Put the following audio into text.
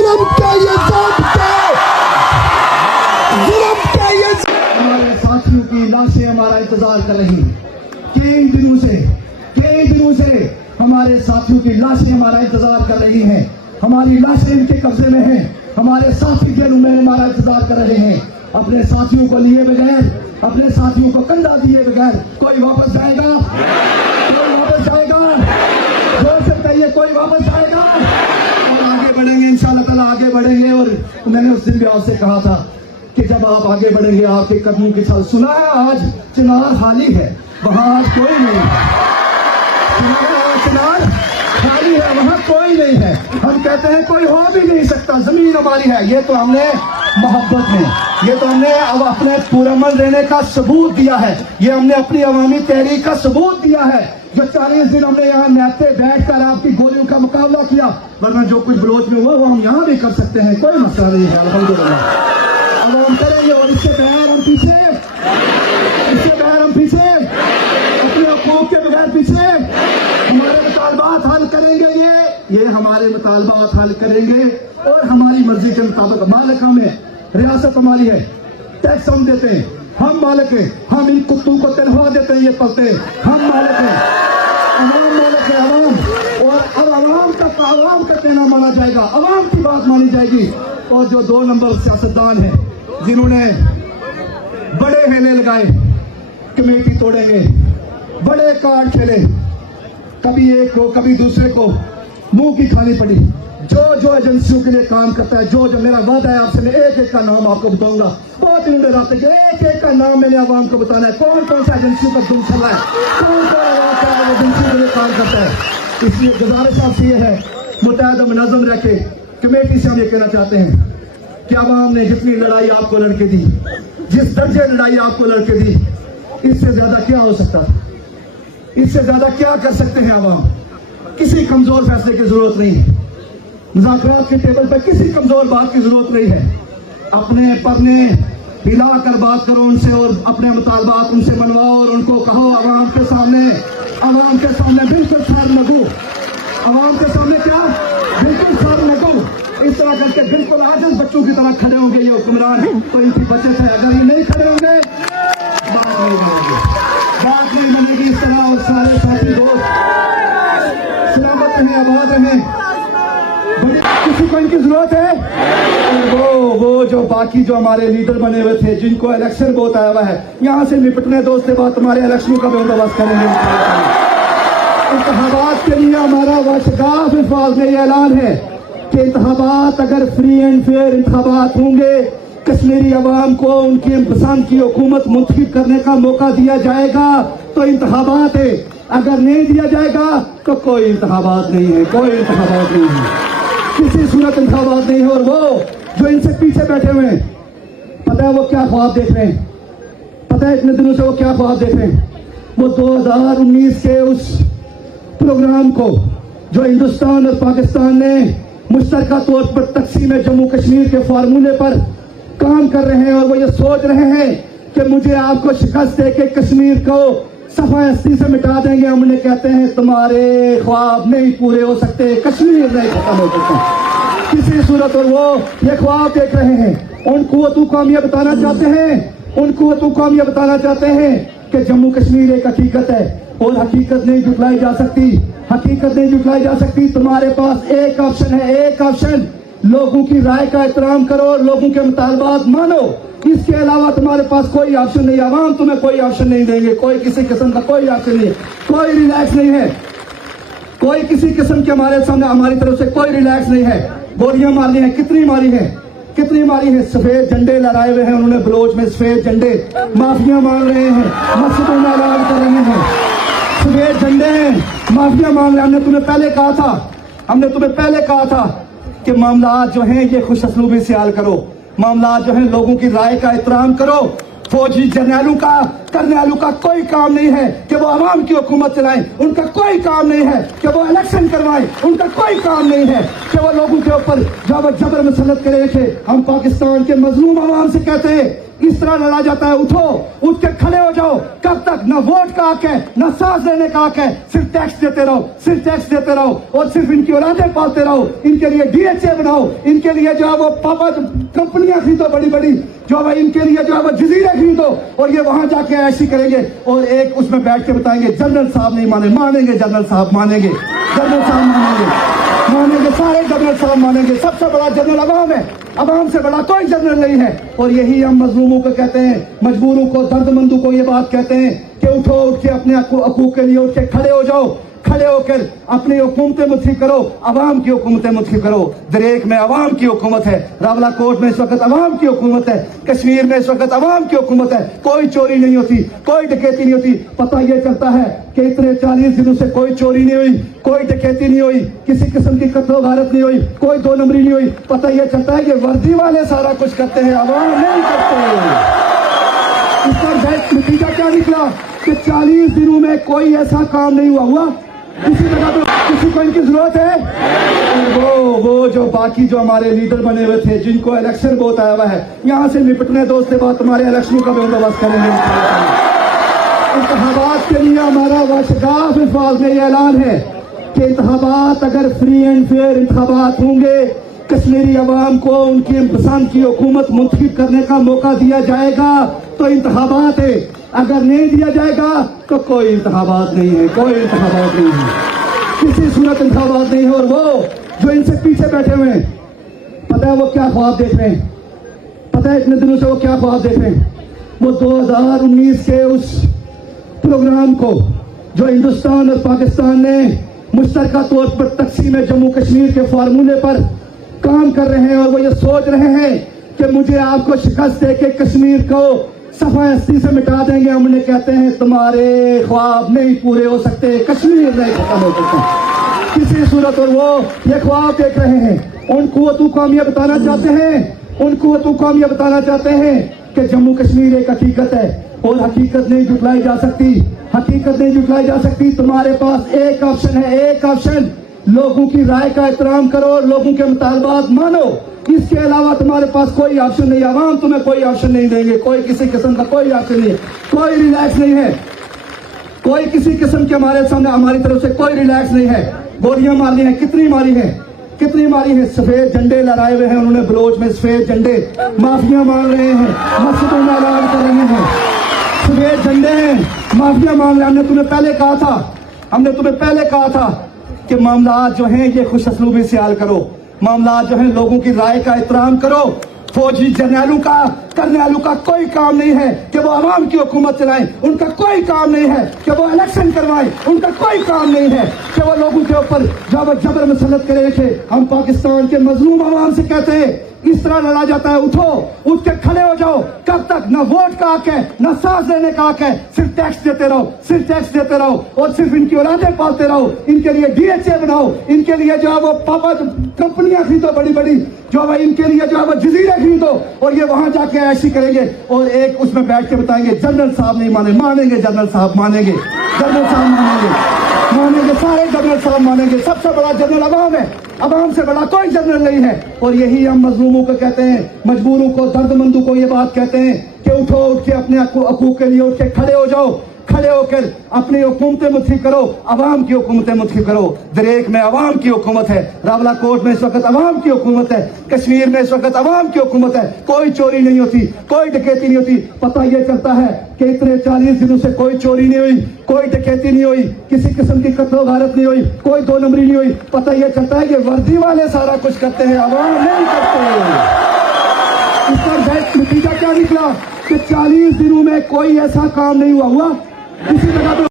जुल्म का ये हमारे साथियों की लाशें हमारा इंतजार कर रही हैं। कई दिनों से हमारे साथियों की लाशें हमारा इंतजार कर रही हैं। हमारी लाशें इनके कब्जे में हैं। हमारे साथी जेलों में हमारा इंतजार कर रहे हैं। अपने साथियों को लिए बगैर, अपने साथियों को कंधा दिए बगैर कोई वापस जाएगा? कोई वापस जाएगा? जोर से कहिए, कोई वापस जाएगा? और आगे बढ़ेंगे इंशाअल्लाह ताला, आगे बढ़ेंगे। और मैंने उस दिन भी आपसे कहा था कि जब आप आगे बढ़ेंगे आपके कदमों के साथ, सुना है आज चिनार खाली है, वहां आज कोई नहीं है। चिनार खाली है, वहां कोई नहीं है। हम कहते हैं कोई हो भी नहीं सकता, जमीन हमारी है। ये तो हमने मोहब्बत में, ये तो हमने अब अपने पुरअमन रहने का सबूत दिया है। ये हमने अपनी अवामी तहरीक का सबूत दिया है। जो 40 दिन हमने यहाँ नेते बैठ कर आपकी गोलियों का मुकाबला किया, वरना जो कुछ बलोच में हुआ वो हम यहाँ भी कर सकते हैं, कोई मसला नहीं है। अल्हम्दुलिल्लाह अब हम करेंगे। और इससे बगैर हम पीछे, अपने हकूक के बगैर पीछे। हमारे मुतालबात हल करेंगे, ये हमारे मुतालबात हल करेंगे और हमारी मर्जी के मुताबिक। मालिक हमें, रियासत हमारी है, टैक्स हम देते हैं, हम मालिक हैं। हम इन कुत्तों को तनख्वाह देते हैं, ये पलते हैं, हम मालिक हैं। अवाम मालिक है, अवाम। और अब अवाम का कहना माना जाएगा, अवाम की बात मानी जाएगी। और जो 2 नंबर सियासतदान हैं जिन्होंने बड़े हेले लगाए, कमेटी तोड़ेंगे, बड़े कार्ड खेले, कभी एक को कभी दूसरे को मुंह की खानी पड़ी। जो एजेंसियों के लिए काम करता है, जो मेरा वादा है आपसे, मैं एक का नाम आपको बताऊंगा। बहुत ही रास्ते के एक का नाम मैंने आवाम को बताना है, कौन सा एजेंसियों का दुम चल रहा है, कौन एजेंसियों के लिए काम करता है। इसलिए गुजारिश आपसे ये है, मुतहदा मुनज़्ज़म रह के कमेटी से हम ये कहना चाहते हैं कि आवाम ने जितनी लड़ाई आपको लड़के दी, जिस दर्जे लड़ाई आपको लड़के दी, इससे ज्यादा क्या हो सकता था? इससे ज्यादा क्या कर सकते हैं आवाम? किसी कमजोर फैसले की जरूरत नहीं है। मुज़ाकरात के टेबल पर किसी कमजोर बात की जरूरत नहीं है। अपने परने हिला कर बात करो उनसे और अपने मुतालबात उनसे मनवाओ और उनको कहो आवाम के सामने बिल्कुल सर लगो। आवाम के सामने क्या? बिल्कुल सर लगो। इस तरह करके बिल्कुल आजिज़ बच्चों की तरह खड़े होंगे ये हुक्मरान। तो इनकी बचत है, अगर ये नहीं खड़े होंगे बात नहीं बनेगी। इस तरह और सारे साथी दोस्त सलामत रहें, आबाद रहें। किसी को इनकी जरूरत है? वो जो बाकी जो हमारे लीडर बने हुए थे, जिनको इलेक्शन बहुत आया हुआ है, यहाँ से निपटने दोस्त से बात, हमारे इलेक्शनों का बंदोबस्त करेंगे। इंतखाबात के लिए हमारा वाशगाफ अल्फाज में यह ऐलान है कि इंतखाबात अगर फ्री एंड फेयर इंतखाबात होंगे, कश्मीरी अवाम को उनकी पसंद की हुकूमत मुंतखब करने का मौका दिया जाएगा तो इंतखाबात है। अगर नहीं दिया जाएगा तो कोई इंतखाबात नहीं है, कोई इंतखाबात नहीं है, किसी सूरत इंतखाबात नहीं है। और वो जो इनसे पीछे बैठे हुए हैं, पता है वो क्या ख्वाब देख रहे हैं? पता है इतने दिनों से वो क्या ख्वाब देख रहे हैं? वो 2019 के उस प्रोग्राम को जो हिंदुस्तान और पाकिस्तान ने मुश्तरका तौर पर तकसीम जम्मू कश्मीर के फार्मूले पर काम कर रहे हैं, और वो ये सोच रहे हैं कि मुझे आपको शिकस्त दे के कश्मीर को सफा हस्ती से मिटा देंगे। हमने कहते हैं तुम्हारे ख्वाब नहीं पूरे हो सकते, कश्मीर नहीं खत्म हो सकता किसी सूरत। और वो ये ख्वाब देख रहे हैं, उनको वो कामयाब बताना चाहते हैं, उनको वो कामयाब बताना चाहते हैं कि जम्मू कश्मीर एक हकीकत है और हकीकत नहीं झुटलाई जा सकती, हकीकत नहीं झुटलाई जा सकती। तुम्हारे पास एक ऑप्शन है, एक ऑप्शन, लोगों की राय का एहतराम करो और लोगों के मुतालबात मानो। इसके अलावा तुम्हारे पास कोई ऑप्शन नहीं। आवाम तुम्हें कोई ऑप्शन नहीं देंगे, कोई किसी किस्म का कोई ऑप्शन नहीं है, कोई रिलैक्स नहीं है, कोई किसी किस्म के हमारे सामने हमारी तरफ से कोई रिलैक्स नहीं है। गोलियां मारनी है, कितनी मारी है, कितनी मारी है। सफेद झंडे लहराए हुए हैं उन्होंने बलोच में, सफेद झंडे, माफिया मांग रहे हैं, मस्जिदों में ऐलान कर रहे हैं, सफेद झंडे माफिया मांग रहे हैं। हमने तुम्हें पहले कहा था कि मामला जो हैं ये खुश असलूबी से हल करो, मामला जो है लोगों की राय का एहतराम करो। फौजी जर्नैलों का, करनैलों का कोई काम नहीं है कि वो आवाम की हुकूमत चलाएं, उनका कोई काम नहीं है कि वो इलेक्शन करवाएं, उनका कोई काम नहीं है कि वो लोगों के ऊपर जबर मुसल्लत करें। हम पाकिस्तान के मजलूम आवाम से कहते हैं इस तरह लड़ा जाता है। उठो, उठ के खड़े हो जाओ। कब तक? ना वोट का हक है, ना सांस लेने का हक है, सिर्फ टैक्स देते रहो, सिर्फ टैक्स देते रहो और सिर्फ इनकी औलादें पालते रहो। इनके लिए DHA बनाओ, इनके लिए जो है वो पापा कंपनियां खरीदो बड़ी बड़ी, जो है इनके लिए जो है वो जजीरे खरीदो और ये वहां जाके ऐसी करेंगे और एक उसमें बैठ के बताएंगे जनरल साहब नहीं मानेंगे, जनरल साहब मानेंगे, जनरल साहब मानेंगे, सारे जनरल साहब मानेंगे। सबसे बड़ा जनरल अवाम है, अवाम से बड़ा कोई जनरल नहीं है। और यही हम मजलूमों को कहते हैं, मजबूरों को, दर्दमंदों को ये बात कहते हैं कि उठो, उठ के अपने हकूक के लिए उठ के खड़े हो जाओ, खड़े होकर अपनी हुकूमतें मुंतखब करो, अवाम की हुकूमतें मुंतखब करो। दरेक में अवाम की हुकूमत है, रावलाकोट में इस वक्त अवाम की हुकूमत है, कश्मीर में इस वक्त अवाम की हुकूमत है। कोई चोरी नहीं होती, कोई डकैती नहीं होती। पता ये चलता है कि इतने 40 दिनों से कोई चोरी नहीं हुई, कोई डकैती नहीं हुई, किसी किस्म की कत्लो गारत नहीं हुई, कोई दो नंबरी नहीं हुई। पता ये चलता है कि वर्दी वाले सारा कुछ करते हैं, अवाम नहीं करते। इस पर नतीजा क्या निकला कि 40 दिनों में कोई ऐसा काम नहीं हुआ। किसी जगह पे किसी को इनकी जरूरत है। वो जो बाकी जो हमारे लीडर बने हुए थे, जिनको इलेक्शन बहुत आया हुआ है, यहाँ से निपटने दो, उसके बाद तुम्हारे इलेक्शनों का बंदोबस्त करेंगे। इंतखाबात के लिए हमारा वाशगाफ अल्फाज में ये ऐलान है कि इंतखाबात अगर फ्री एंड फेयर इंतखाबात होंगे, कश्मीरी अवाम को उनकी पसंद की हुकूमत मुंतखब करने का मौका दिया जाएगा तो इंतखाबात है, अगर नहीं दिया जाएगा तो कोई इंतखाबात नहीं है, कोई इंतखाबात नहीं है, किसी सूरत इंतखाबात नहीं है। और वो जो इनसे पीछे बैठे हुए हैं, पता है वो क्या ख्वाब देख रहे हैं, पता है इतने दिनों से वो क्या ख्वाब देख रहे हैं। वो 2019 के उस प्रोग्राम को जो हिंदुस्तान और पाकिस्तान ने मुश्तरका तौर पर तकसीम जम्मू कश्मीर के फार्मूले पर काम कर रहे हैं और वो ये सोच रहे हैं कि मुझे आपको शिकस्त दे के कश्मीर को सफा हस्ती से मिटा देंगे। हम उन्हें कहते हैं तुम्हारे ख्वाब नहीं पूरे हो सकते, कश्मीर नहीं खत्म हो सकता किसी सूरत। और वो ये ख्वाब देख रहे हैं, उनको वो कामयाब बताना चाहते हैं, उनको वो कामयाब बताना चाहते हैं कि जम्मू कश्मीर एक हकीकत है और हकीकत नहीं जुटलाई जा सकती, हकीकत नहीं जुटलाई जा सकती। तुम्हारे पास एक ऑप्शन है, एक ऑप्शन, लोगों की राय का एहतराम करो और लोगों के मुतालबात मानो। इसके अलावा तुम्हारे पास कोई ऑप्शन नहीं है। अवाम तुम्हें कोई ऑप्शन नहीं देंगे, कोई किसी किस्म का कोई ऑप्शन नहीं है, कोई रिलैक्स नहीं है, कोई किसी किस्म के हमारे सामने हमारी तरफ से कोई रिलैक्स नहीं है। गोलियां मारनी है, कितनी मारी है, कितनी मारी है। सफेद झंडे लहराए हुए हैं उन्होंने, बलोच में सफेद झंडे, माफिया मार रहे हैं, मस्जिदों में ऐलान कर रहे हैं, सफेद झंडे माफिया मांग रहे हैं। हमने तुम्हें पहले कहा था कि मामलात जो हैं ये खुश असलूबी से हल करो, मामलात जो हैं लोगों की राय का एहतराम करो। फौजी जर्नैलों का, कर्नैलों का कोई काम नहीं है कि वो आवाम की हुकूमत चलाएं, उनका कोई काम नहीं है कि वो इलेक्शन करवाएं, उनका कोई काम नहीं है कि वो लोगों के ऊपर जबर मुसल्लत करे रखे। हम पाकिस्तान के मजलूम आवाम से कहते हैं इस तरह लड़ा जाता है। उठो, उठ के खड़े हो जाओ। कब तक? ना वोट का हक है, ना सांस लेने का हक है, सिर्फ टैक्स देते रहो, सिर्फ टैक्स देते रहो और सिर्फ इनकी औलादें पालते रहो। इनके लिए DHA बनाओ, इनके लिए जो है वो पापा कंपनियां खरीदो बड़ी बड़ी, जो है इनके लिए जो है वो जजीरे खरीदो और ये वहां जाके ऐसी करेंगे और एक उसमें बैठ के बताएंगे जनरल साहब नहीं मानेंगे, जनरल साहब मानेंगे, जनरल साहब मानेंगे, सारे जनरल साहब मानेंगे। सबसे बड़ा जनरल अवाम है, अवाम से बड़ा कोई जनरल नहीं है। और यही हम मजलूमों को कहते हैं, मजबूरों को, दर्दमंदों को ये बात कहते हैं कि उठो, उठ के अपने हकूक के लिए उठ के खड़े हो जाओ, खड़े होकर अपनी हुकूमतें मुंतखब करो, अवाम की हुकूमतें मुंतखब करो। दरेक में अवाम की हुकूमत है, रावलाकोट में इस वक्त अवाम की हुकूमत है, कश्मीर में इस वक्त अवाम की हुकूमत है। कोई चोरी नहीं होती, कोई डकैती नहीं होती। पता ये चलता है कि इतने 40 दिनों से कोई चोरी नहीं हुई, कोई डकैती नहीं हुई, किसी किस्म की कत्लो गारत नहीं हुई, कोई दो नंबरी नहीं हुई। पता ये चलता है कि वर्दी वाले सारा कुछ करते हैं, अवाम नहीं करते। इस पर नतीजा क्या निकला कि 40 दिनों में कोई ऐसा काम नहीं हुआ। किसी जगह